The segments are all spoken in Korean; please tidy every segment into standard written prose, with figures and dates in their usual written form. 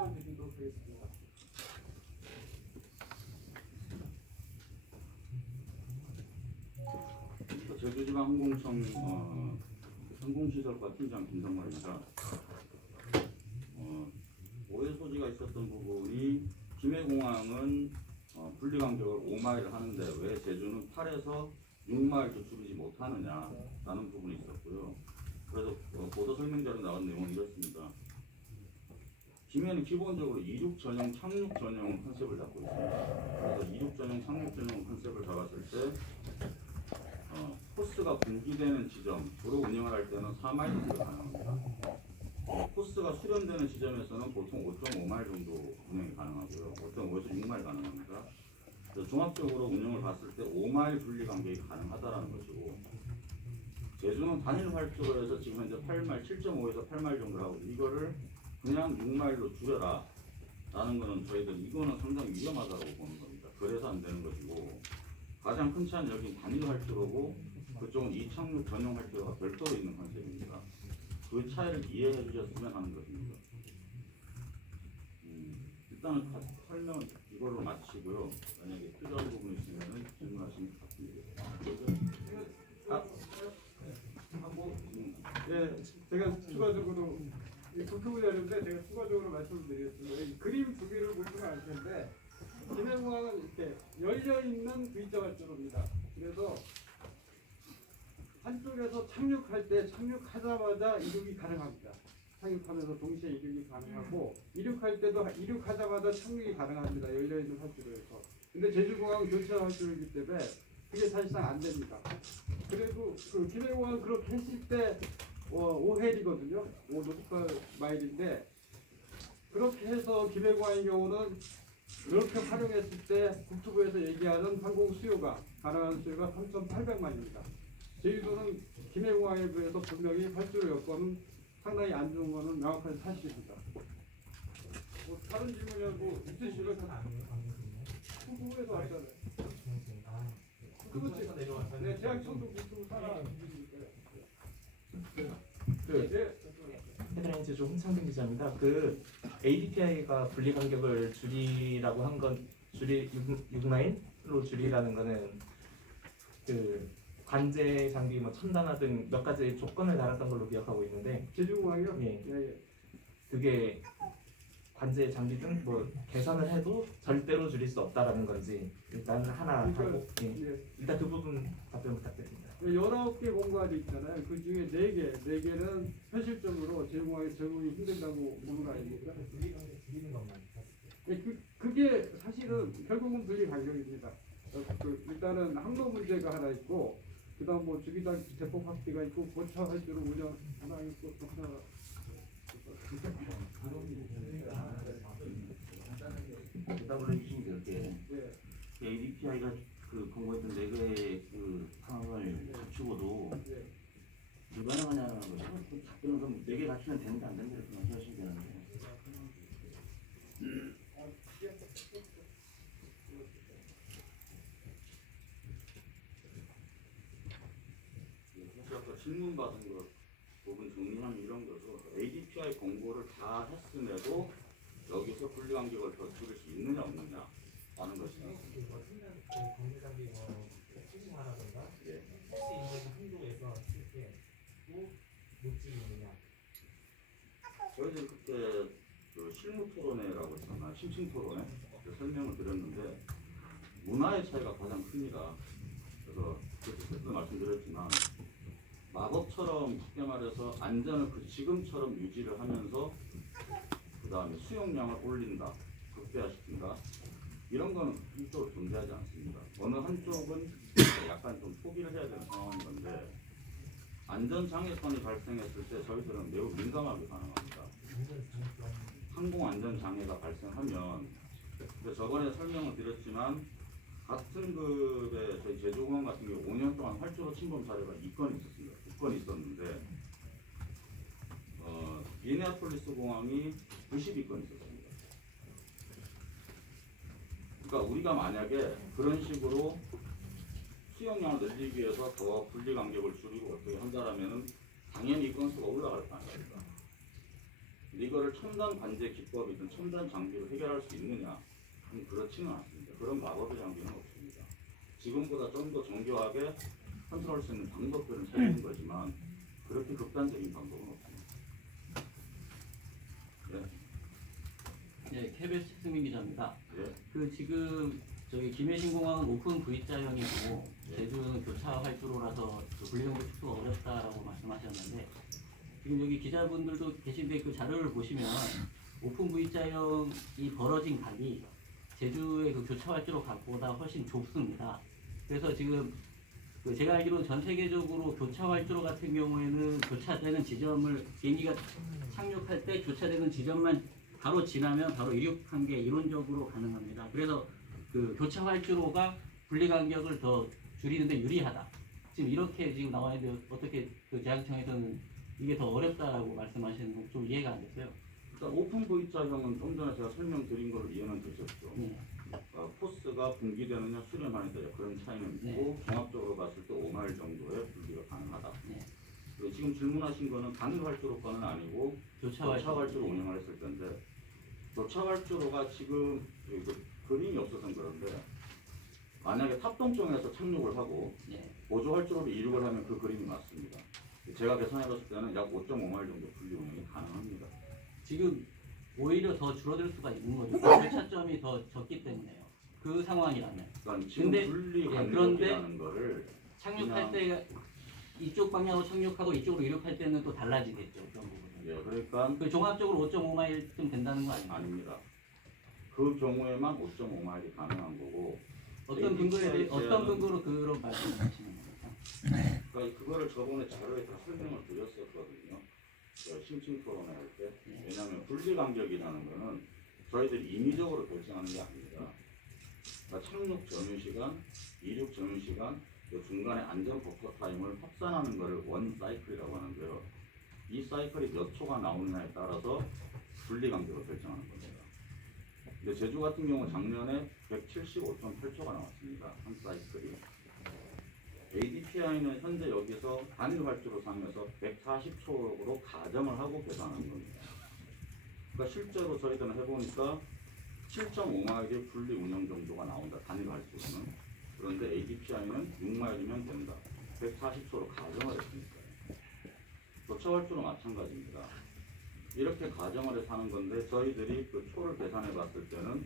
설명을 드리도록 하겠습니다. 제주지방항공청 항공시설과 팀장 김성만입니다. 오해 소지가 있었던 부분이 김해공항은 분리간격을 5마일을 하는데 왜 제주는 8에서 6마일도 줄이지 못하느냐라는 부분이 있었고요. 그래서 보도 설명자로 나온 내용은 이렇습니다. 김해는 기본적으로 이륙 전용, 착륙 전용 컨셉을 잡고 있습니다. 그래서 이륙 전용, 착륙 전용 컨셉을 잡았을 때 코스가 분기되는 지점, 주로 운영을 할 때는 4마일 정도 가능합니다. 코스가 수렴되는 지점에서는 보통 5.5마일 정도 운영이 가능하고요. 5.5에서 6마일 가능합니다. 종합적으로 운영을 봤을 때 5마일 분리 간격이 가능하다는 것이고, 제주는 단일 활주로 해서 지금 현재 8마일, 7.5에서 8마일 정도 하고, 이거를 그냥 6마일로 줄여라 라는 것은 저희들 이거는 상당히 위험하다고 보는 겁니다. 그래서 안 되는 것이고, 가장 큰 차이는 여기 단일 활주로고 그쪽은 이착륙 전용 활주로가 별도로 있는 컨셉입니다. 그 차이를 이해해 주셨으면 하는 것입니다. 일단은 설명은 이걸로 마치고요. 만약에 필요한 부분이 있으면 질문하시면 답드리겠습니다. 네, 제가 추가적으로 국토부장인데 제가 추가적으로 말씀드리겠습니다. 이 그림 두 개를 보시면 알 텐데 김해공항은 이렇게 열려 있는 V자 활주로입니다. 그래서 한쪽에서 착륙할 때 착륙하자마자 이륙이 가능합니다. 착륙하면서 동시에 이륙이 가능하고 이륙할 때도 이륙하자마자 착륙이 가능합니다. 열려 있는 활주로에서. 근데 제주공항은 교차 활주로이기 때문에 그게 사실상 안 됩니다. 그리고 그 김해공항 그렇게 했을 때 5헬이거든요. 5노티컬마일인데 그렇게 해서 김해공항의 경우는 이렇게 활용했을 때 국토부에서 얘기하는 항공 수요가 가능한 수요가 3,800만입니다. 제주도는 김해공항에 비해서 분명히 활주로 여건은 상당히 안 좋은 것은 명확한 사실입니다. 다른 질문이라고 있으시면 국토부에서 왔잖아요. 국토부 내려왔어요. 네, 대학청도 국토부 산하 헤드라인 제주 홍창빈 기자입니다. 그 ADPI가 분리 간격을 줄이라고 한 건 6마일로 줄이라는 거는 그 관제 장비 뭐 첨단화 등 몇 가지 조건을 달았던 걸로 기억하고 있는데 제주공항이요? 예. 예. 그게 관제 장비 등 뭐 개선을 해도 절대로 줄일 수 없다라는 건지 일단 하나 하고 예. 일단 그 부분 답변 부탁드립니다. 19개 공간이 있잖아요. 그 중에 4개는 현실적으로 제공하기 적응이 힘들다고 보는 거 아닙니까? 줄이는 것만. 그게 사실은 결국은 분리 간격입니다. 일단은 항로 문제가 하나 있고, 그다음 뭐 주기장 대폭 확대가 있고, 고차 활주로 운영 하나 있고, 고차 대답을 해주시면 될게 ADPI가 그 공부했던 4개의 그 상황을 갖추고도 누가 나가냐는 거죠. 그 답변은 그럼 4개 갖추면 되는데 안 되는데 이렇게 말씀하시면 되는데. 사실 아까 질문 받은 것 부분 정리하면 이런 거죠. ADPI 공고를 다 했음에도 여기서 분리간격을 더 줄일 수 있느냐 없느냐 하는 것입니다. 관제장비 뭐 수신하라던가 혹시 있는 항로에서 실제 못 줄이느냐. 저희들 그때 그 실무 토론회라고 했었나 심층 토론회 설명을 드렸는데 문화의 차이가 가장 큽니다. 그래서 그때도 말씀드렸지만 마법처럼 쉽게 말해서 안전을 그 지금처럼 유지를 하면서 그 다음에 수용량을 올린다, 극대화시킨다 이런 거는 한쪽으로 존재하지 않습니다. 어느 한쪽은 약간 좀 포기를 해야 되는 상황인 건데 안전장애권이 발생했을 때 저희들은 매우 민감하게 반응합니다. 항공안전장애가 발생하면 저번에 설명을 드렸지만 같은 급의 저희 제주공항 같은 경우 5년 동안 활주로 침범 사례가 2건이 있었습니다. 2건이 있었는데 미네아폴리스 공항이 92건 있었습니다. 그러니까 우리가 만약에 그런 식으로 수용량을 늘리기 위해서 더 분리 간격을 줄이고 어떻게 한다라면은 당연히 건수가 올라갈 거 아닙니까? 이거를 첨단 관제 기법이든 첨단 장비로 해결할 수 있느냐? 그렇지는 않습니다. 그런 마법의 장비는 없습니다. 지금보다 좀 더 정교하게 컨트롤할 수 있는 방법들은 찾는 거지만 그렇게 극단적인 방법은 없습니다. 네. 네, KBS 최승민 기자입니다. 네. 그 지금 저기 김해신 공항은 오픈 V자형이고 제주는 교차 활주로라서 그 분리정보 축소가 어렵다라고 말씀하셨는데 지금 여기 기자분들도 계신데 그 자료를 보시면 오픈 V자형이 벌어진 각이 제주의 그 교차 활주로 각보다 훨씬 좁습니다. 그래서 지금 그 제가 알기로는 전 세계적으로 교차 활주로 같은 경우에는 교차되는 지점을 비행기가 착륙할 때 교차되는 지점만 바로 지나면 바로 이륙한 게 이론적으로 가능합니다. 그래서 그 교차 활주로가 분리 간격을 더 줄이는데 유리하다. 지금 이렇게 지금 나와 있는데 어떻게 그 대학청에서는 이게 더 어렵다라고 말씀하시는 건 좀 이해가 안 됐어요. 일단 오픈 V자형은 좀 전에 제가 설명드린 걸로 이해는 되셨죠. 네. 코스가 분기되느냐 수렴하느냐 그런 차이는 있고 종합적으로 봤을 때 5마일 정도의 분리가 가능하다. 네. 그리고 지금 질문하신 거는 단일 활주로권은 아니고 교차 교차 활주로 활주로. 운영을 했을 텐데 교차 활주로가 지금 그 그림이 없어서 그런데 만약에 탑동쪽에서 착륙을 하고 네. 보조 활주로로 이륙을 하면 그 그림이 맞습니다. 제가 계산해봤을 때는 약 5.5마일 정도 분리 운영이 가능합니다. 지금 오히려 더 줄어들 수가 있는 거죠. 교차점이 더 적기 때문에요. 그 상황이라면 그러니까 지금 근데, 분리 그런데 간격이라는 거를 착륙할 때 이쪽 방향으로 착륙하고 이쪽으로 이륙할 때는 또 달라지겠죠. 그런 부분은. 예, 그러니까 그 종합적으로 5.5마일쯤 된다는 거 아닙니까? 아닙니다. 그 경우에만 5.5마일이 가능한 거고 어떤 근거로 그런 말씀을 하시는 겁니까? 그러니까 그거를 저번에 자료에 다 설명을 드렸었거든요. 심층 토론회 할 때. 왜냐하면 분리 간격이라는 거는 저희들이 임의적으로 결정하는 게 아닙니다. 그러니까 착륙 점유 시간, 이륙 점유 시간, 그 중간에 안전 버퍼 타임을 합산하는 것을 원 사이클이라고 하는데요. 이 사이클이 몇 초가 나오느냐에 따라서 분리 간격을 결정하는 겁니다. 근데 제주 같은 경우 작년에 175.8초가 나왔습니다. 한 사이클이. ADPI는 현재 여기서 단일 활주로 상에서 140초로 가정을 하고 계산하는 겁니다. 그러니까 실제로 저희들은 해보니까 7.5마일의 분리 운영 정도가 나온다. 단일 활주로는. 그런데 ADPI는 6마일이면 된다. 140초로 가정을 했으니까요. 교차 활주로 마찬가지입니다. 이렇게 가정을 해서 하는 건데 저희들이 그 초를 계산해 봤을 때는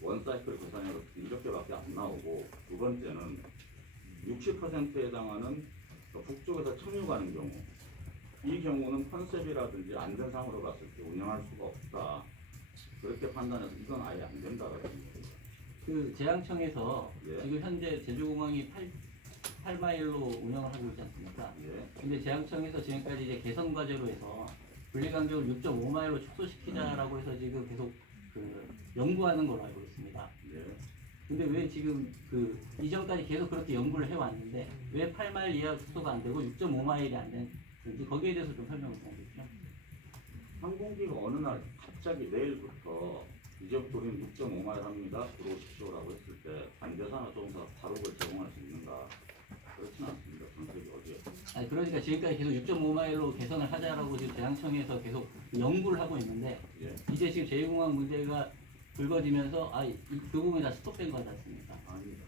원 사이클 계산해 봤을 때 이렇게밖에 안 나오고 두 번째는 60%에 해당하는 북쪽에서 착륙하는 경우 이 경우는 컨셉이라든지 안전상으로 봤을 때 운영할 수가 없다. 그렇게 판단해서 이건 아예 안 된다라고 합니다. 그 재앙청에서 예. 지금 현재 제주공항이 8마일로 운영을 하고 있지 않습니까? 예. 근데 재앙청에서 지금까지 이제 개선 과제로 해서 분리 간격을 6.5마일로 축소시키자라고 해서 지금 계속 그 연구하는 걸로 알고 있습니다. 예. 근데 왜 지금 그 이전까지 계속 그렇게 연구를 해왔는데 왜 8마일 이하 축소가 안 되고 6.5마일이 안 되는지 거기에 대해서 좀 설명을 좀 해주시죠. 항공기가 어느 날 갑자기 내일부터 이제부터 우리는 6.5마일 합니다. 들어오십시오라고 했을 때 반대사나 조종사가 바로 그걸 제공할 수 있는가? 그렇지는 않습니다. 전 세계 어디에. 아니 그러니까 지금까지 계속 6.5마일로 개선을 하자라고 지금 대항청에서 계속 연구를 하고 있는데 예. 이제 지금 제2공항 문제가 불거지면서 그 부분이 다 스톱된 거지 않습니까? 아닙니다.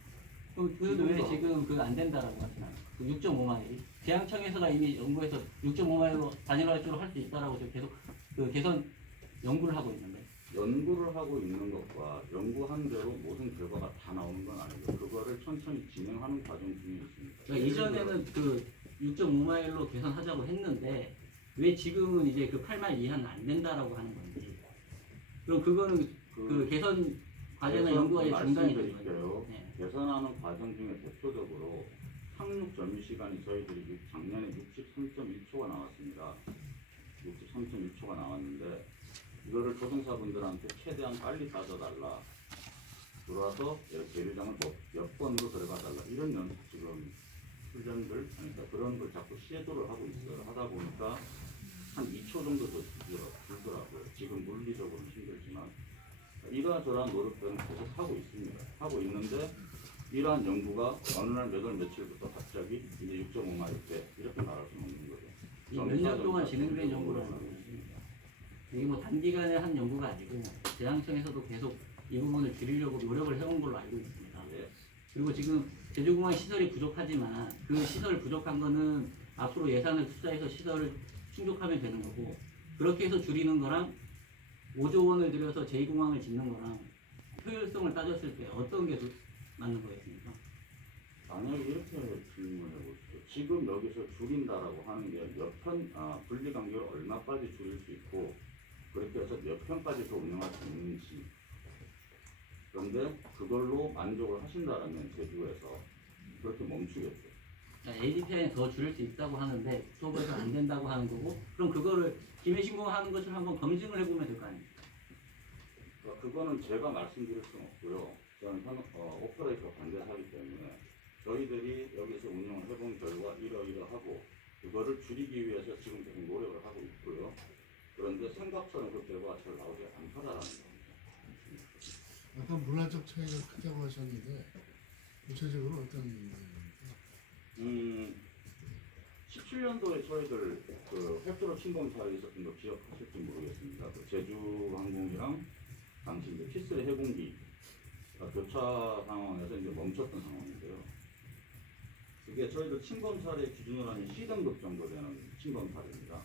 그럼 그래도 왜 지금 그 안 된다라고 하시나요? 그 6.5마일이 대항청에서가 이미 연구해서 6.5마일로 단일화주로 할 수 있다라고 지금 계속 그 개선 연구를 하고 있는데 연구를 하고 있는 것과 연구한 대로 모든 결과가 다 나오는 건 아니고 그거를 천천히 진행하는 과정 중에 있습니다. 그러니까 이전에는 그 6.5마일로 개선하자고 했는데 왜 지금은 이제 그 8마일 이하는 안 된다라고 하는 건지 그럼 그거는 그 개선 과제나 연구가 이제 중단이 된 거죠. 말씀드릴게요. 네. 개선하는 과정 중에 대표적으로 착륙 점유 시간이 저희들이 작년에 63.1초가 나왔습니다. 63.1초가 나왔는데 이거를 조종사분들한테 최대한 빨리 따져달라. 들어와서 계류장을 몇 번으로 들어가달라. 이런 연습 지금 훈련들 그러니까 그런 걸 자꾸 시도를 하고 있어요. 하다 보니까 한 2초 정도 더 줄더라고요. 지금 물리적으로는 힘들지만 이러저러한 노력들은 계속 하고 있습니다. 하고 있는데 이러한 연구가 어느 날 몇 월 며칠부터 갑자기 이제 6.5마일 때 이렇게 나갈 수는 없는 거죠. 몇 년 동안 진행된 연구라고 있습니다. 이게 뭐 단기간에 한 연구가 아니고 재앙청에서도 계속 이 부분을 줄이려고 노력을 해온 걸로 알고 있습니다. 예. 그리고 지금 제주공항 시설이 부족하지만 그 시설 부족한 거는 앞으로 예산을 투자해서 시설을 충족하면 되는 거고 그렇게 해서 줄이는 거랑 5조 원을 들여서 제2공항을 짓는 거랑 효율성을 따졌을 때 어떤 게 더 맞는 거겠습니까? 만약에 이렇게 질문을 해보시죠. 지금 여기서 줄인다라고 하는 게 분리 간격을 얼마까지 줄일 수 있고 그렇게 해서 몇 평까지 더 운영할 수 있는지. 그런데 그걸로 만족을 하신다라면 제주에서 그렇게 멈추겠죠. ADPI는 더 줄일 수 있다고 하는데 수업에서 안 된다고 하는 거고 그럼 그거를 기밀신고하는 것처럼 한번 검증을 해보면 될 거 아닙니까? 그러니까 그거는 제가 말씀드릴 수는 없고요. 저는 오퍼레이터 관계사이기 때문에 저희들이 여기서 운영을 해본 결과 이러이러하고 그거를 줄이기 위해서 지금 계속 노력을 하고 있고요. 그런데 생각처럼 그 결과가 잘 나오지 않다라는 겁니다. 아까 문화적 차이가 크다고 하셨는데 구체적으로 어떤 얘기입니까? 17년도에 저희들 그 획도로 침범사에 있었던 거 기억하실지 모르겠습니다. 그 제주항공이랑 당시 이제 P3 해군기 교차 상황에서 이제 멈췄던 상황인데요. 그게 저희들 침범 사례 기준으로 하면 C등급 정도 되는 침범 사례입니다.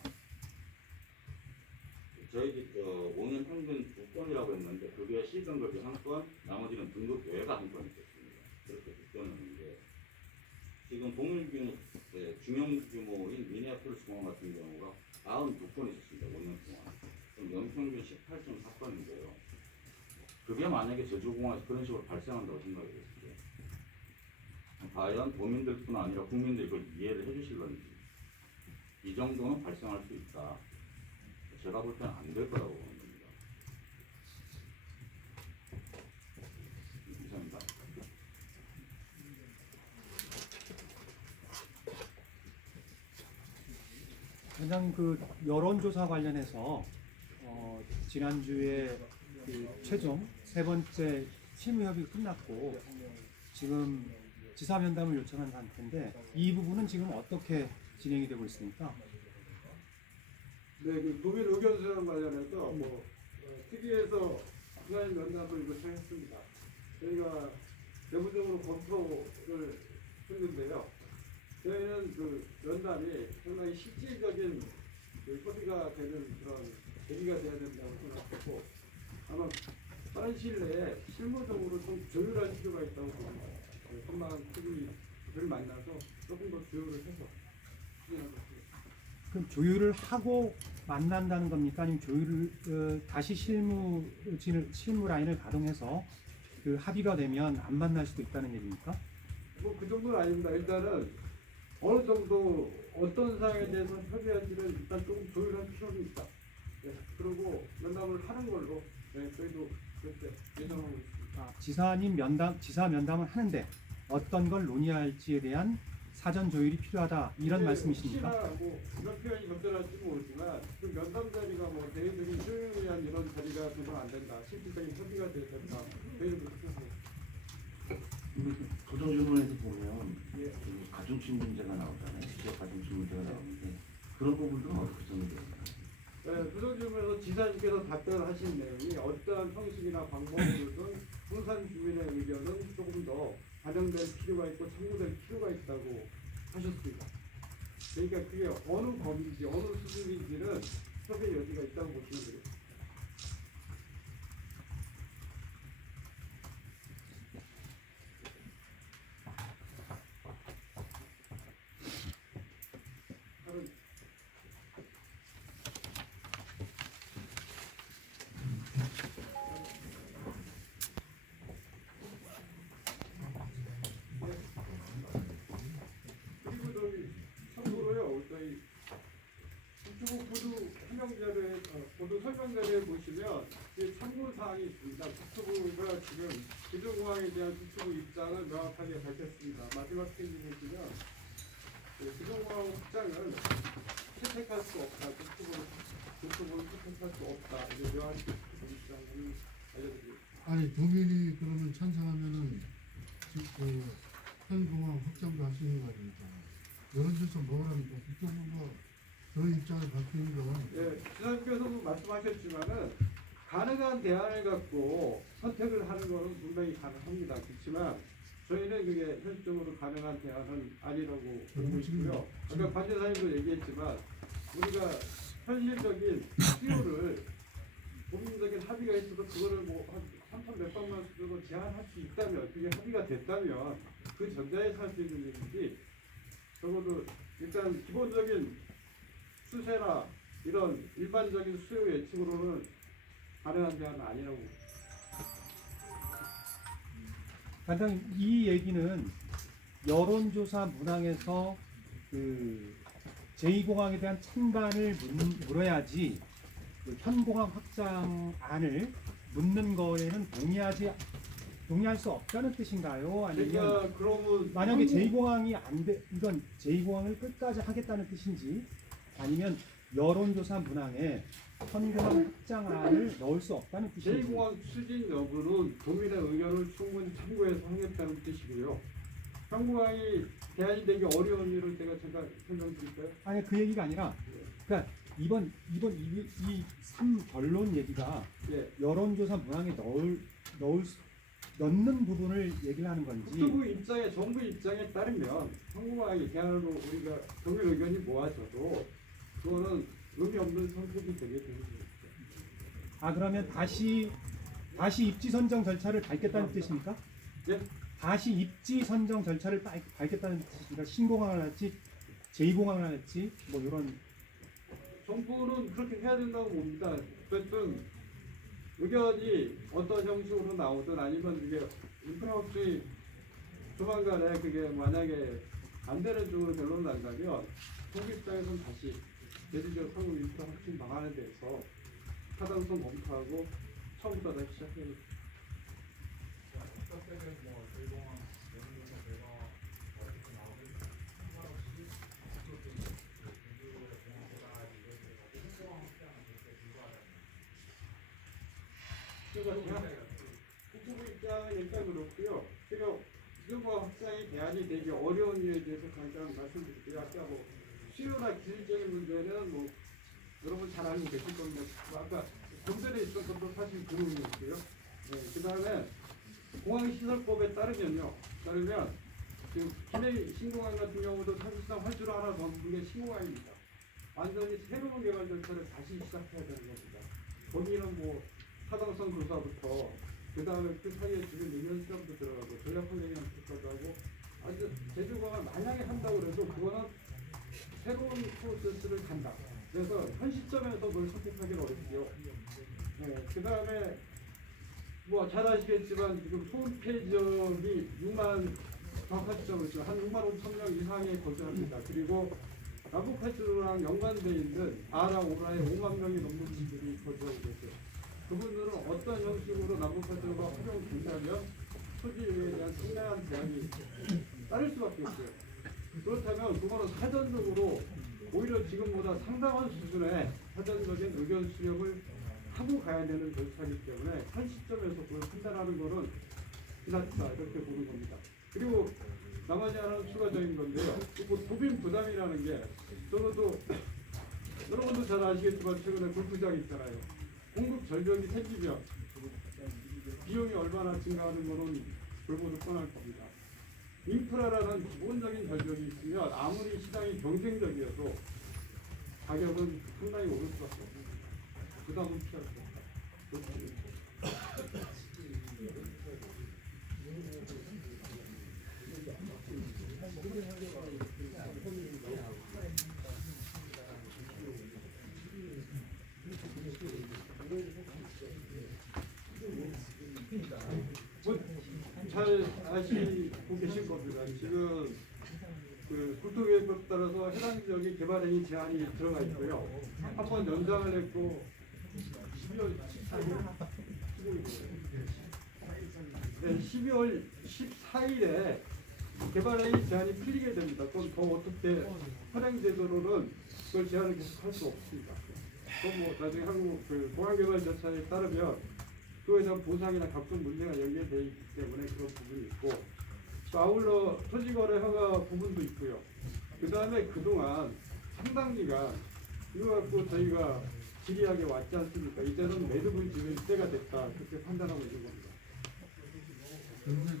저희 5년 평균 2건이라고 했는데 그게 C등급이 1건, 나머지는 등급 외가 1건 있었습니다. 그렇게 느꼈는데 지금 동일 규모, 중형 규모인 미네아폴리스 공항 같은 경우가 92건 있었습니다. 5년 동안. 그럼 연평균 18.4건인데요. 그게 만약에 제주공항에서 그런 식으로 발생한다고 생각이 됐을 때 과연 도민들뿐 아니라 국민들이 그걸 이해를 해주실런지 이 정도는 발생할 수 있다. 제가 볼 때는 안 될 거라고 보는 겁니다. 이상입니다. 그냥 그 여론조사 관련해서 지난주에 그 최종 세 번째 실무협의가 끝났고 지금 지사면담을 요청한 상태인데 이 부분은 지금 어떻게 진행이 되고 있습니까? 네, 그 도민 의견 수렴 관련해서 특위에서 지난 면담을 요청했습니다. 저희가 내부적으로 검토를 했는데요. 저희는 그 면담이 상당히 실질적인 그 협의가 되는 그런 계기가 돼야 된다고 생각했고 아마 빠른 시일 내에 실무적으로 좀 조율할 필요가 있다고 봅니다. 한방 특위를 만나서 조금 더 조율을 해서 진행하겠습니다. 그럼 조율을 하고 만난다는 겁니까? 아니면 조율을 다시 실무 라인을 가동해서 그 합의가 되면 안 만날 수도 있다는 얘기입니까? 뭐 그 정도는 아닙니다. 일단은 어느 정도 어떤 사항에 대해서 협의할지를 일단 조금 조율할 필요는 있다. 네, 그리고 면담을 하는 걸로 저희도 그렇게 예정하고 있습니다. 지사 면담을 하는데 어떤 걸 논의할지에 대한 사전 조율이 필요하다 이런 말씀이십니까? 혹시나 뭐 이런 표현이 적절할지 모르지만 그 면담 자리가 뭐 대외적인 조율을 위한 이런 자리가 되면 안 된다. 실질적인 협의가 돼야 된다. 저희는 그렇게 생각합니다. 도정질문에서 보면 예. 가중치 문제가 나오잖아요. 지역 가중치 문제가 나오는데 그런 부분들은 어떻게 정리됩니까? 네, 부서질문에서 지사님께서 답변하신 내용이 어떠한 형식이나 방법으로든 풍산 주민의 의견은 조금 더 반영될 필요가 있고 참고될 필요가 있다고 하셨습니다. 그러니까 그게 어느 범위인지 어느 수준인지는 협의 여지가 있다고 보시면 되겠습니다. 다른 그리고 저희 참고로요, 저희 북주부 보도 설명자료에 보도 설명자료에 보시면 이제 참고 사항이 있습니다. 북주부가 지금 제주공항에 대한 북주부 입장을 명확하게 밝혔습니다. 마지막 페이지 보시면 제주공항 확장은 채택할 수 없다. 북주부를 채택할 수 없다. 이제 명확히 입장을 알려드립니다. 아니 도민이 그러면 찬성하면은 현 공항 확장도 할 수 있는 거 아닙니까? 여론조사 뭘 합니까? 국토부가 그런 입장을 밝히는 건 예, 지사님께서도 말씀하셨지만은 가능한 대안을 갖고 선택을 하는 것은 분명히 가능합니다. 그렇지만 저희는 그게 현실적으로 가능한 대안은 아니라고 보고 있고요. 아까 관 대사님도 얘기했지만 우리가 현실적인 수요를 국민적인 합의가 있어도 그거를 뭐한 3천 몇백만 수준으로 제한할 수 있다면 그게 합의가 됐다면 그 전자에 살 수 있는 일이지 적어도 일단 기본적인 수세나 이런 일반적인 수요 예측으로는 가능한 대안은 아니라고. 간단히 이 얘기는 여론조사 문항에서 그 제2공항에 대한 찬반을 물어야지 그 현공항 확장안을 묻는 거에는 동의할 수 없다는 뜻인가요? 아니면 그러니까 그러면 만약에 제2공항이 안 돼, 이건 제2공항을 끝까지 하겠다는 뜻인지 아니면 여론조사 문항에 현공항 확장안을 넣을 수 없다는 뜻인지. 제2공항 추진 여부는 도민의 의견을 충분히 참고해서 하겠다는 뜻이고요. 현공항이 대안이 되기 어려운 일을 제가 잠깐 설명드릴까요? 아니 그 얘기가 아니라 그러니까 이번 이 3결론 얘기가 예. 여론조사 문항에 넣는 부분을 얘기를 하는 건지. 국토부 입장에 정부 입장에 따르면 현공항이 대안으로 우리가 도민 의견이 모아져도 그거는 의미 없는 선택이 되게 되는 거죠. 아 그러면 다시 입지 선정 절차를 밟겠다는 뜻입니까? 예? 다시 입지 선정 절차를 밟겠다는 뜻입니까? 신공항을 할지 제2공항을 할지 뭐 이런. 정부는 그렇게 해야 된다고 봅니다. 어쨌든 의견이 어떤 형식으로 나오든 아니면 이게 인프라 확충이 조만간에 그게 만약에 안 되는 쪽으로 결론 난다면 정부 입장에서는 다시 대리적 한국 인프라 확충 방안에 대해서 타당성 검토하고 처음부터 다시 시작해야 됩니다. 국토부 입장은 일단 그렇고요. 제가 수도권 확장이 대안이 되기 어려운 일에 대해서 잠깐 말씀드릴게요. 아까 뭐 수요나 기술적인 문제는 뭐 여러분 잘 알고 계실 겁니다. 아까 좀 전에 있던 것도 사실 그런 일이고요. 네, 그 다음에 공항시설법에 따르면 지금 김해 신공항 같은 경우도 사실상 활주로 하나 더 넣는 게 신공항입니다. 완전히 새로운 개발 절차를 다시 시작해야 되는 겁니다. 거기는 뭐 타당성 조사부터 그 다음에 그 사이에 지금 내년 시험도 들어가고 전략 환경이랑 들어가고 하고 아주 제주공항을 만약에 한다고 그래도 그거는 새로운 프로세스를 간다. 그래서 현 시점에서 그걸 선택하기는 어렵고요. 네, 그 다음에 뭐 잘 아시겠지만 지금 소음폐 지역이 6만 정확하지 않죠. 한 6만 5천 명 이상이 거주합니다. 그리고 남북활주로랑 연관되어 있는 아라 오라에 5만 명이 넘는 분들이 거주하고 계세요. 그분들은 어떤 형식으로 남북활주로가 활용된다면 토지에 대한 상당한 제한이 따를 수밖에 없어요. 그렇다면 그거는 사전적으로 오히려 지금보다 상당한 수준의 사전적인 의견 수렴을 하고 가야 되는 절차이기 때문에 현 시점에서 그걸 판단하는 것은 지나치다 이렇게 보는 겁니다. 그리고 나머지 하나는 추가적인 건데요. 그 도민 부담이라는 게 저도 여러분도 잘 아시겠지만 최근에 골프장이 있잖아요. 공급 절벽이 생기면 비용이 얼마나 증가하는 것은 불보듯 뻔할 겁니다. 인프라라는 기본적인 절벽이 있으면 아무리 시장이 경쟁적이어도 가격은 상당히 오를 수밖에 없습니다. 부담은 피할 수 없다. 잘 아시고 계실 겁니다. 지금 그 국토계획법에 따라서 해당 지역의 개발행위 제한이 들어가 있고요. 한 번 연장을 했고 12월 14일에 개발행위 제한이 풀리게 됩니다. 그건 더 어떻게 현행제도로는 그걸 제한을 계속 할 수 없습니다. 그건 뭐 나중에 한국 그 공항개발 절차에 따르면 그거에 대한 보상이나 각종 문제가 연계되어 있기 때문에 그런 부분이 있고 또 아울러 토지거래 허가 부분도 있고요. 그 다음에 그동안 상당 기간 이거 갖고 저희가 질의하게 왔지 않습니까? 이제는 매듭을 지을 때가 됐다. 그렇게 판단하고 있는 겁니다. 그런데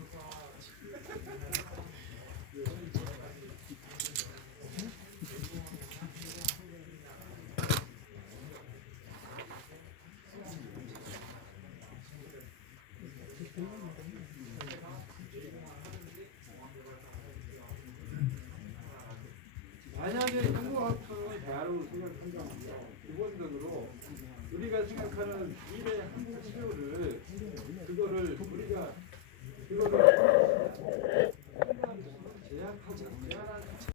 만약에 한국학생을 대화로 생각한다면 기본적으로 우리가 생각하는 미래 한국 치료를 그거를 제약하고 제한한